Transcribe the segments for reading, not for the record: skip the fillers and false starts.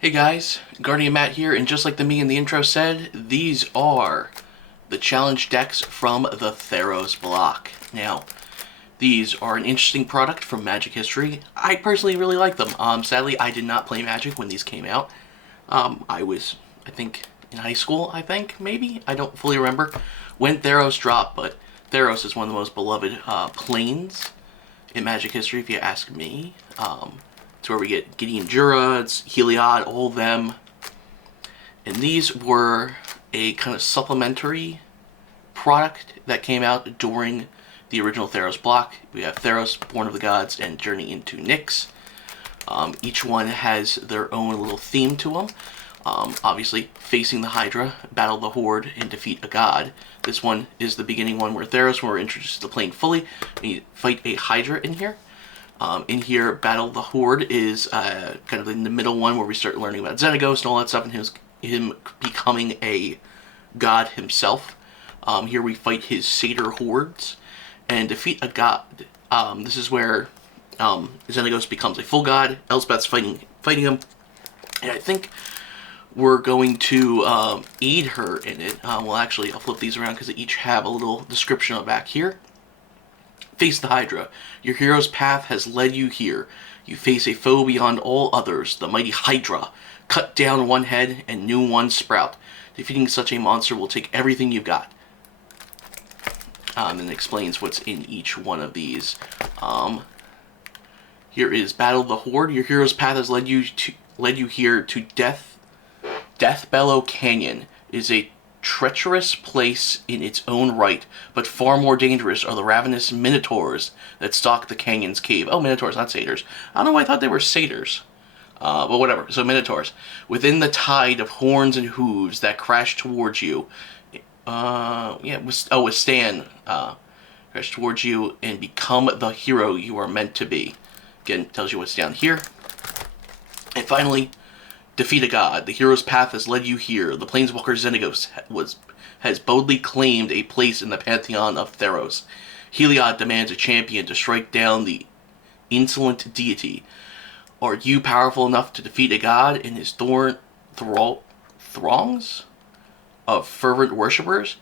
Hey guys, Guardian Matt here, and just like the me in the intro said, these are the challenge decks from the Theros Block. Now, these are an interesting product from Magic history. I personally really like them. Sadly, I did not play Magic when these came out. I was, I think, in high school, maybe? I don't fully remember when Theros dropped, but Theros is one of the most beloved planes in Magic history, if you ask me. It's where we get Gideon Jura, it's Heliod, all of them. And these were a kind of supplementary product that came out during the original Theros block. We have Theros, Born of the Gods, and Journey into Nyx. Each one has their own little theme to them. Obviously, facing the Hydra, battle the Horde, and defeat a god. This one is the beginning one where Theros, when we're introduced to the plane fully, we fight a Hydra in here. In here, Battle the Horde is kind of in the middle one where we start learning about Xenagos and all that stuff, and him becoming a god himself. Here we fight his satyr hordes and defeat a god. This is where Xenagos becomes a full god. Elspeth's fighting him, and I think we're going to aid her in it. Well, actually, I'll flip these around because they each have a little description on back here. Face the Hydra. Your hero's path has led you here. You face a foe beyond all others, the mighty Hydra. Cut down one head and new one sprout. Defeating such a monster will take everything you've got. And it explains what's in each one of these. Here is Battle the Horde. Your hero's path has led you here to Deathbellow Canyon. It is a treacherous place in its own right, but far more dangerous are the ravenous minotaurs that stalk the canyon's cave. Oh, minotaurs, not satyrs. I don't know why I thought they were satyrs. But whatever, so minotaurs. Within the tide of horns and hooves that crash towards you, withstand, crash towards you and become the hero you are meant to be. Again, tells you what's down here. And finally, defeat a god. The hero's path has led you here. The planeswalker Xenagos has boldly claimed a place in the pantheon of Theros. Heliod demands a champion to strike down the insolent deity. Are you powerful enough to defeat a god and his throngs of fervent worshippers?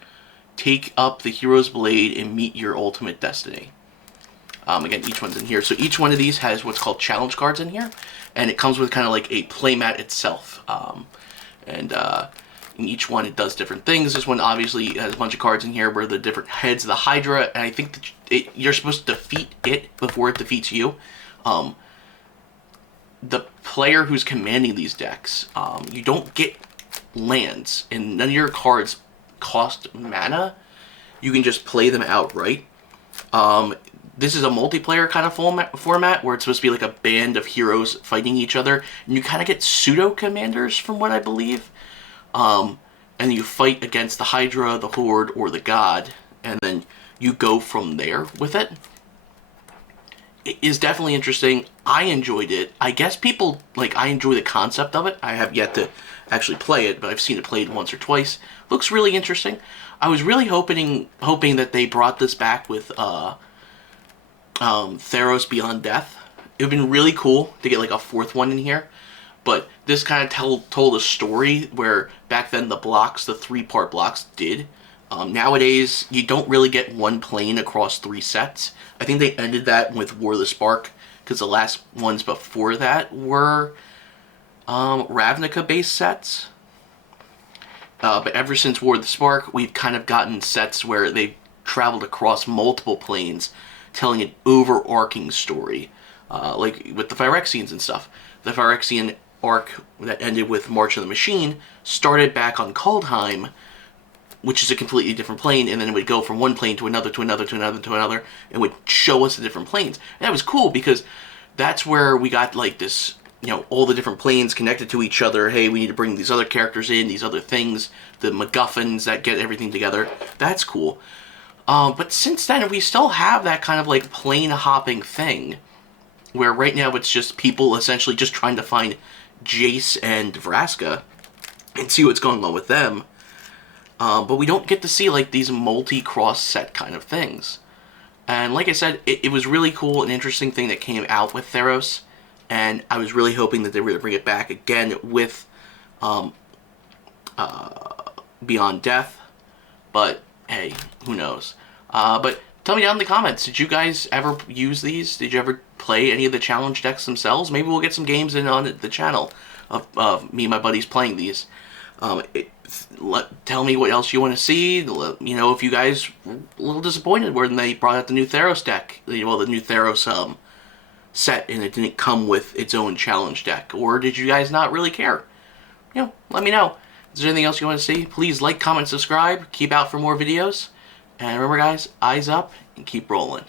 Take up the hero's blade and meet your ultimate destiny. Again, each one's in here. So each one of these has what's called challenge cards in here, and it comes with kind of like a playmat itself. In each one, it does different things. This one obviously has a bunch of cards in here where the different heads of the Hydra, and I think that you're supposed to defeat it before it defeats you. The player who's commanding these decks, you don't get lands, and none of your cards cost mana. You can just play them outright. This is a multiplayer kind of format where it's supposed to be like a band of heroes fighting each other, and you kind of get pseudo-commanders from what I believe. And you fight against the Hydra, the Horde, or the God, and then you go from there with it. It is definitely interesting. I enjoyed it. I guess people, I enjoy the concept of it. I have yet to actually play it, but I've seen it played once or twice. Looks really interesting. I was really hoping that they brought this back with, Theros Beyond Death. It would have been really cool to get like a fourth one in here, but this kind of told a story where back then the three-part blocks did. Nowadays, you don't really get one plane across 3 sets. I think they ended that with War of the Spark, because the last ones before that were Ravnica-based sets. But ever since War of the Spark, we've kind of gotten sets where they've traveled across multiple planes, telling an overarching story, like with the Phyrexians and stuff. The Phyrexian arc that ended with March of the Machine started back on Kaldheim, which is a completely different plane, and then it would go from one plane to another, to another, to another, to another, and would show us the different planes. And that was cool, because that's where we got, like, this, all the different planes connected to each other. Hey, we need to bring these other characters in, these other things, the MacGuffins that get everything together. That's cool. But since then, we still have that kind of, plane-hopping thing, where right now it's just people essentially just trying to find Jace and Vraska and see what's going on with them. But we don't get to see, these multi-cross set kind of things. And like I said, it was really cool, an interesting thing that came out with Theros. and I was really hoping that they were going to bring it back again with Beyond Death, but hey, who knows. But tell me down in the comments, did you guys ever use these? Did you ever play any of the challenge decks themselves? Maybe we'll get some games in on the channel of me and my buddies playing these. Tell me what else you want to see. You know, if you guys were a little disappointed when they brought out the new Theros deck, well, the new Theros set, and it didn't come with its own challenge deck, or did you guys not really care? You know, let me know. Is there anything else you want to see? Please like, comment, subscribe. Keep out for more videos. And remember, guys, eyes up and keep rolling.